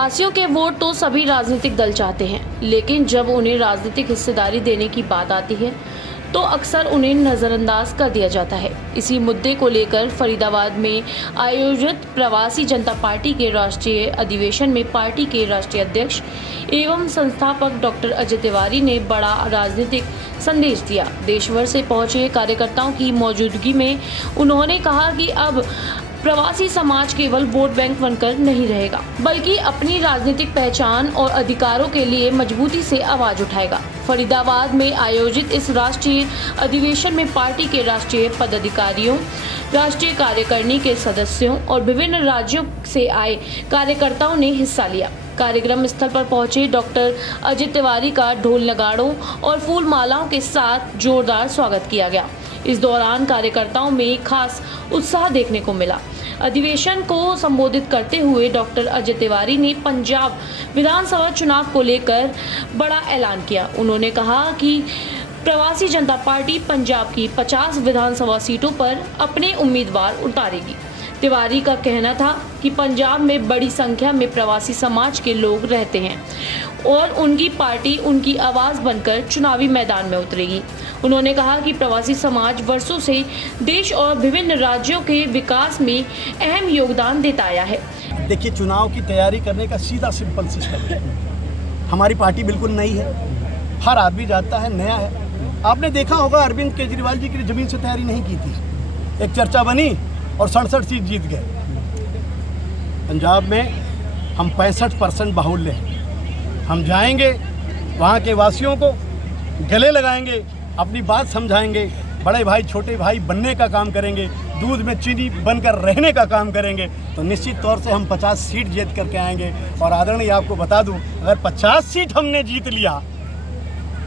प्रवासियों के वोट तो सभी राजनीतिक दल चाहते हैं, लेकिन जब उन्हें राजनीतिक हिस्सेदारी देने की बात आती है तो अक्सर उन्हें नज़रअंदाज कर दिया जाता है। इसी मुद्दे को लेकर फरीदाबाद में आयोजित प्रवासी जनता पार्टी के राष्ट्रीय अधिवेशन में पार्टी के राष्ट्रीय अध्यक्ष एवं संस्थापक डॉक्टर अजय तिवारी ने बड़ा राजनीतिक संदेश दिया। देश भर से पहुंचे कार्यकर्ताओं की मौजूदगी में उन्होंने कहा कि अब प्रवासी समाज केवल वोट बैंक बनकर नहीं रहेगा, बल्कि अपनी राजनीतिक पहचान और अधिकारों के लिए मजबूती से आवाज उठाएगा। फरीदाबाद में आयोजित इस राष्ट्रीय अधिवेशन में पार्टी के राष्ट्रीय पदाधिकारियों, राष्ट्रीय कार्यकारिणी के सदस्यों और विभिन्न राज्यों से आए कार्यकर्ताओं ने हिस्सा लिया। कार्यक्रम स्थल पर पहुंचे डॉक्टर अजय तिवारी का ढोल नगाड़ों और फूल मालाओं के साथ जोरदार स्वागत किया गया। इस दौरान कार्यकर्ताओं में खास उत्साह देखने को मिला। अधिवेशन को संबोधित करते हुए डॉक्टर अजय तिवारी ने पंजाब विधानसभा चुनाव को लेकर बड़ा ऐलान किया। उन्होंने कहा कि प्रवासी जनता पार्टी पंजाब की 50 विधानसभा सीटों पर अपने उम्मीदवार उतारेगी। तिवारी का कहना था कि पंजाब में बड़ी संख्या में प्रवासी समाज के लोग रहते हैं और उनकी पार्टी उनकी आवाज़ बनकर चुनावी मैदान में उतरेगी। उन्होंने कहा कि प्रवासी समाज वर्षों से देश और विभिन्न राज्यों के विकास में अहम योगदान देता आया है। देखिए, चुनाव की तैयारी करने का सीधा सिंपल सिस्टम है। हमारी पार्टी बिल्कुल नई है, हर आदमी जानता है, नया है। आपने देखा होगा अरविंद केजरीवाल जी की जमीन से तैयारी नहीं की थी, एक चर्चा बनी और 67 सीट जीत गए। पंजाब में हम 65% बाहुल्य हैं। हम जाएंगे, वहाँ के वासियों को गले लगाएंगे, अपनी बात समझाएंगे, बड़े भाई छोटे भाई बनने का काम करेंगे, दूध में चीनी बनकर रहने का काम करेंगे, तो निश्चित तौर से हम 50 सीट जीत करके आएंगे। और आदरणीय आपको बता दूं, अगर 50 सीट हमने जीत लिया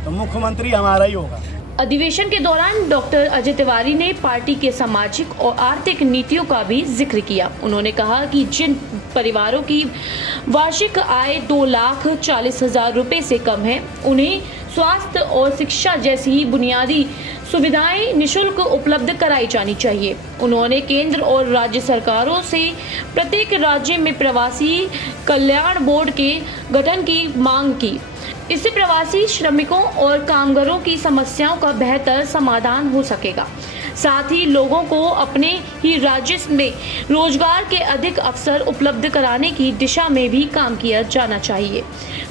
तो मुख्यमंत्री हमारा ही होगा। अधिवेशन के दौरान डॉक्टर अजय तिवारी ने पार्टी के सामाजिक और आर्थिक नीतियों का भी जिक्र किया। उन्होंने कहा कि जिन परिवारों की वार्षिक आय 2,40,000 रुपए से कम है, उन्हें स्वास्थ्य और शिक्षा जैसी बुनियादी सुविधाएं निःशुल्क उपलब्ध कराई जानी चाहिए। उन्होंने केंद्र और राज्य सरकारों से प्रत्येक राज्य में प्रवासी कल्याण बोर्ड के गठन की मांग की। इससे प्रवासी श्रमिकों और कामगारों की समस्याओं का बेहतर समाधान हो सकेगा। साथ ही लोगों को अपने ही राज्य में रोजगार के अधिक अवसर उपलब्ध कराने की दिशा में भी काम किया जाना चाहिए।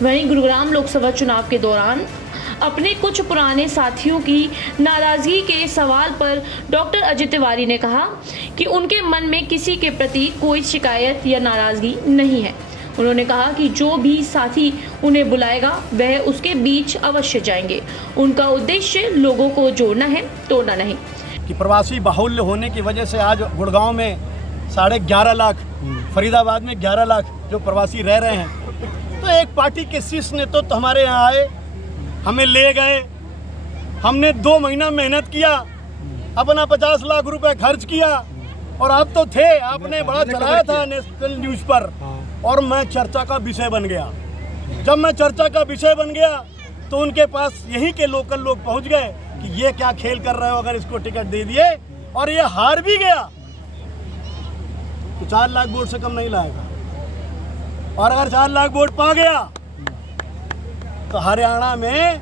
वहीं गुरुग्राम लोकसभा चुनाव के दौरान अपने कुछ पुराने साथियों की नाराजगी के सवाल पर डॉक्टर अजय तिवारी ने कहा कि उनके मन में किसी के प्रति कोई शिकायत या नाराजगी नहीं है। उन्होंने कहा कि जो भी साथी उन्हें बुलाएगा वह उसके बीच अवश्य जाएंगे। उनका उद्देश्य लोगों को जोड़ना है, तोड़ना नहीं। कि प्रवासी बाहुल्य होने की वजह से आज गुड़गांव में 11.5 लाख, फरीदाबाद में 11 लाख जो प्रवासी रह रहे हैं, तो एक पार्टी के शीर्ष नेता तो हमारे यहाँ आए, हमें ले गए, हमने 2 महीना मेहनत किया, अपना 50 लाख रुपए खर्च किया, और आप तो थे, आपने बड़ा चलाया था नेशनल न्यूज़ पर, और मैं चर्चा का विषय बन गया। जब मैं चर्चा का विषय बन गया तो उनके पास यहीं के लोकल लोग पहुंच गए कि ये क्या खेल कर रहे हो, अगर इसको टिकट दे दिए और ये हार भी गया तो 4 लाख वोट से कम नहीं लाएगा, और अगर 4 लाख वोट पा गया तो हरियाणा में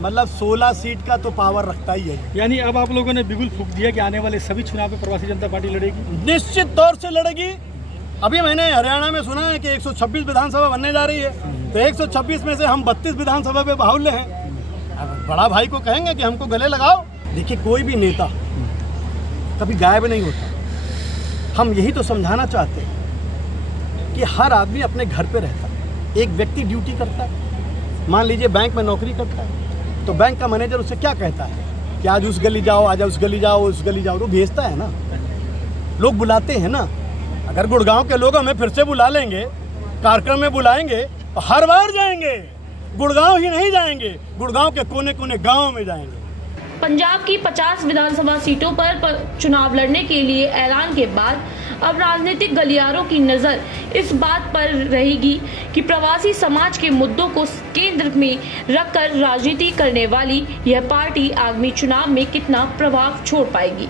मतलब 16 सीट का तो पावर रखता ही है। यानी अब आप लोगों ने बिल्कुल फूंक दिया कि आने वाले सभी चुनाव में प्रवासी जनता पार्टी लड़ेगी? निश्चित तौर से लड़ेगी। अभी मैंने हरियाणा में सुना है कि 126 विधानसभा बनने जा रही है, तो 126 में से हम 32 विधानसभा पे बाहुल्य हैं। अब बड़ा भाई को कहेंगे कि हमको गले लगाओ। देखिए, कोई भी नेता कभी गायब नहीं होता। हम यही तो समझाना चाहते हैं कि हर आदमी अपने घर पे रहता है। एक व्यक्ति ड्यूटी करता है, मान लीजिए बैंक में नौकरी करता है, तो बैंक का मैनेजर उससे क्या कहता है कि आज उस गली जाओ, आज उस गली जाओ, उस गली जाओ, तो भेजता है ना, लोग बुलाते हैं ना। अगर गुड़गांव के लोग हमें फिर से बुला लेंगे, कार्यक्रम में बुलाएंगे, तो हर बार जाएंगे। गुड़गांव ही नहीं जाएंगे, गुड़गांव के कोने कोने गांव में जाएंगे। पंजाब की 50 विधानसभा सीटों पर चुनाव लड़ने के लिए ऐलान के बाद अब राजनीतिक गलियारों की नज़र इस बात पर रहेगी कि प्रवासी समाज के मुद्दों को केंद्र में रखकर राजनीति करने वाली यह पार्टी आगामी चुनाव में कितना प्रभाव छोड़ पाएगी।